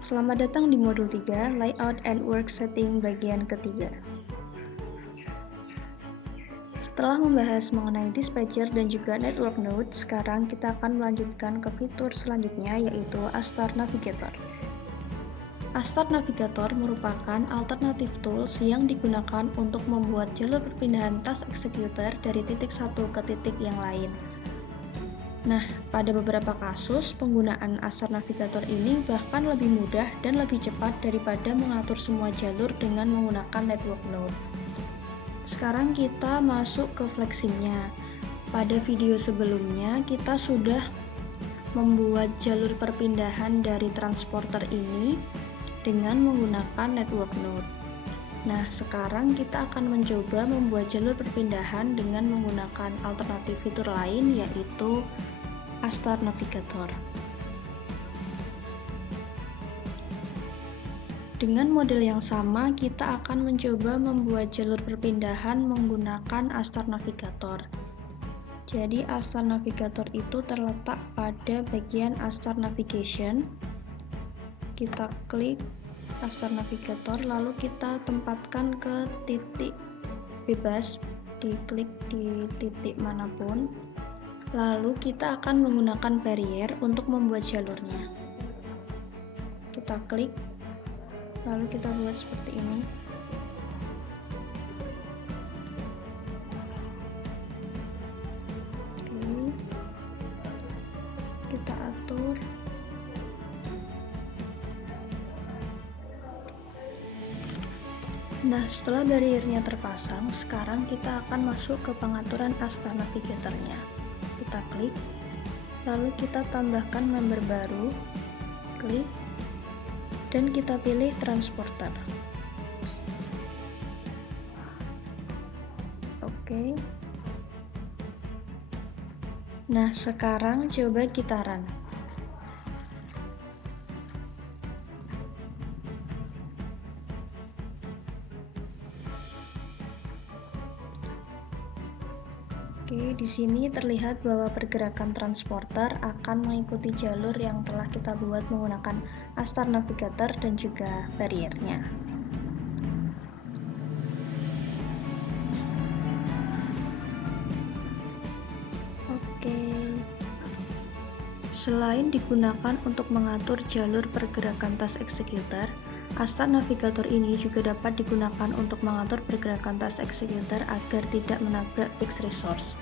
Selamat datang di modul 3, Layout and Work Setting bagian ketiga. Setelah membahas mengenai dispatcher dan juga network node, sekarang kita akan melanjutkan ke fitur selanjutnya, yaitu Astar Navigator. Astar Navigator merupakan alternatif tools yang digunakan untuk membuat jalur perpindahan task executor dari titik satu ke titik yang lain. Nah, pada beberapa kasus, penggunaan Astar Navigator ini bahkan lebih mudah dan lebih cepat daripada mengatur semua jalur dengan menggunakan network node. Sekarang kita masuk ke flexingnya. Pada video sebelumnya, kita sudah membuat jalur perpindahan dari transporter ini dengan menggunakan network node. Nah, sekarang kita akan mencoba membuat jalur perpindahan dengan menggunakan alternatif fitur lain, yaitu Astar Navigator. Dengan model yang sama, kita akan mencoba membuat jalur perpindahan menggunakan Astar Navigator. Jadi, Astar Navigator itu terletak pada bagian Astar Navigation. Kita klik Astar Navigator, lalu kita tempatkan ke titik bebas, diklik di titik manapun, lalu kita akan menggunakan barrier untuk membuat jalurnya. Kita klik, lalu kita buat seperti ini. Oke, kita atur. Nah, setelah barriernya terpasang, sekarang kita akan masuk ke pengaturan Astar Navigator-nya. Kita klik, lalu kita tambahkan member baru, klik, dan kita pilih transporter. Oke. Nah, sekarang coba kita run. Oke, di sini terlihat bahwa pergerakan transporter akan mengikuti jalur yang telah kita buat menggunakan Astar Navigator dan juga barriernya. Oke. Selain digunakan untuk mengatur jalur pergerakan task executor, Astar Navigator ini juga dapat digunakan untuk mengatur pergerakan task executor agar tidak menabrak fixed resource.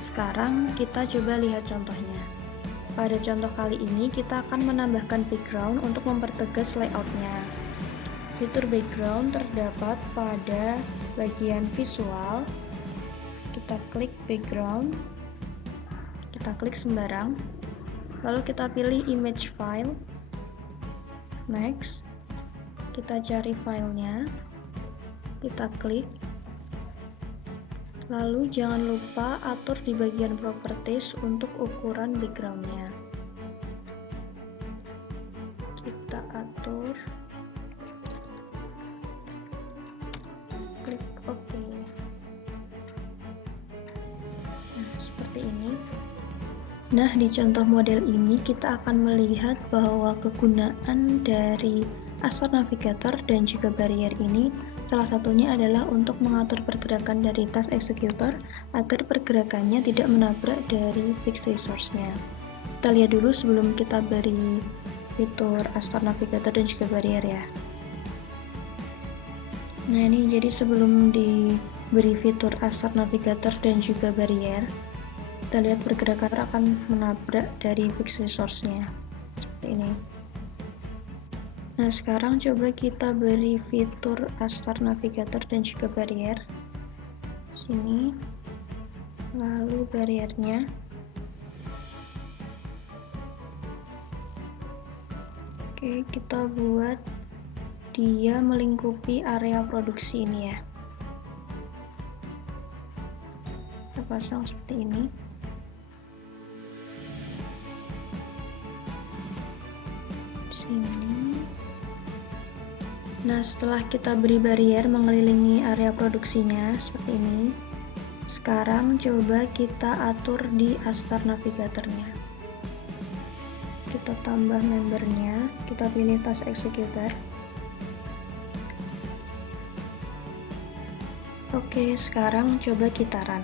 Sekarang kita coba lihat contohnya. Pada contoh kali ini kita akan menambahkan background untuk mempertegas layoutnya. Fitur background terdapat pada bagian visual. Kita klik background, kita klik sembarang, lalu kita pilih image file, next. Kita cari filenya, kita klik, lalu jangan lupa atur di bagian properties untuk ukuran backgroundnya. Kita atur, klik OK. Nah, seperti ini. Nah, di contoh model ini kita akan melihat bahwa kegunaan dari Astar Navigator dan juga barrier ini salah satunya adalah untuk mengatur pergerakan dari task executor agar pergerakannya tidak menabrak dari fixed resource-nya. Kita lihat dulu sebelum kita beri fitur Astar Navigator dan juga barrier ya. Nah, ini jadi sebelum diberi fitur Astar Navigator dan juga barrier, kita lihat pergerakan akan menabrak dari fixed resource-nya. Seperti ini. Nah, sekarang coba kita beri fitur Astar Navigator dan juga barrier. Sini. Lalu barriernya. Oke, kita buat dia melingkupi area produksi ini ya. Kita pasang seperti ini. Sini. Nah, setelah kita beri barrier mengelilingi area produksinya seperti ini, sekarang coba kita atur di Astar Navigator-nya. kita tambah membernya, kita pilih task executor. Oke, sekarang coba kita run.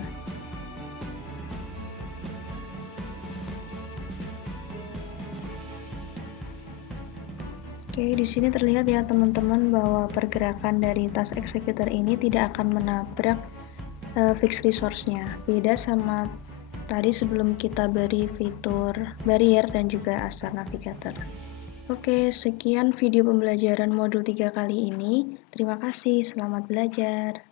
Oke, di sini terlihat ya teman-teman bahwa pergerakan dari task executor ini tidak akan menabrak fixed resource-nya. Beda sama tadi sebelum kita beri fitur barrier dan juga Astar Navigator. Oke, sekian video pembelajaran modul 3 kali ini. Terima kasih, selamat belajar.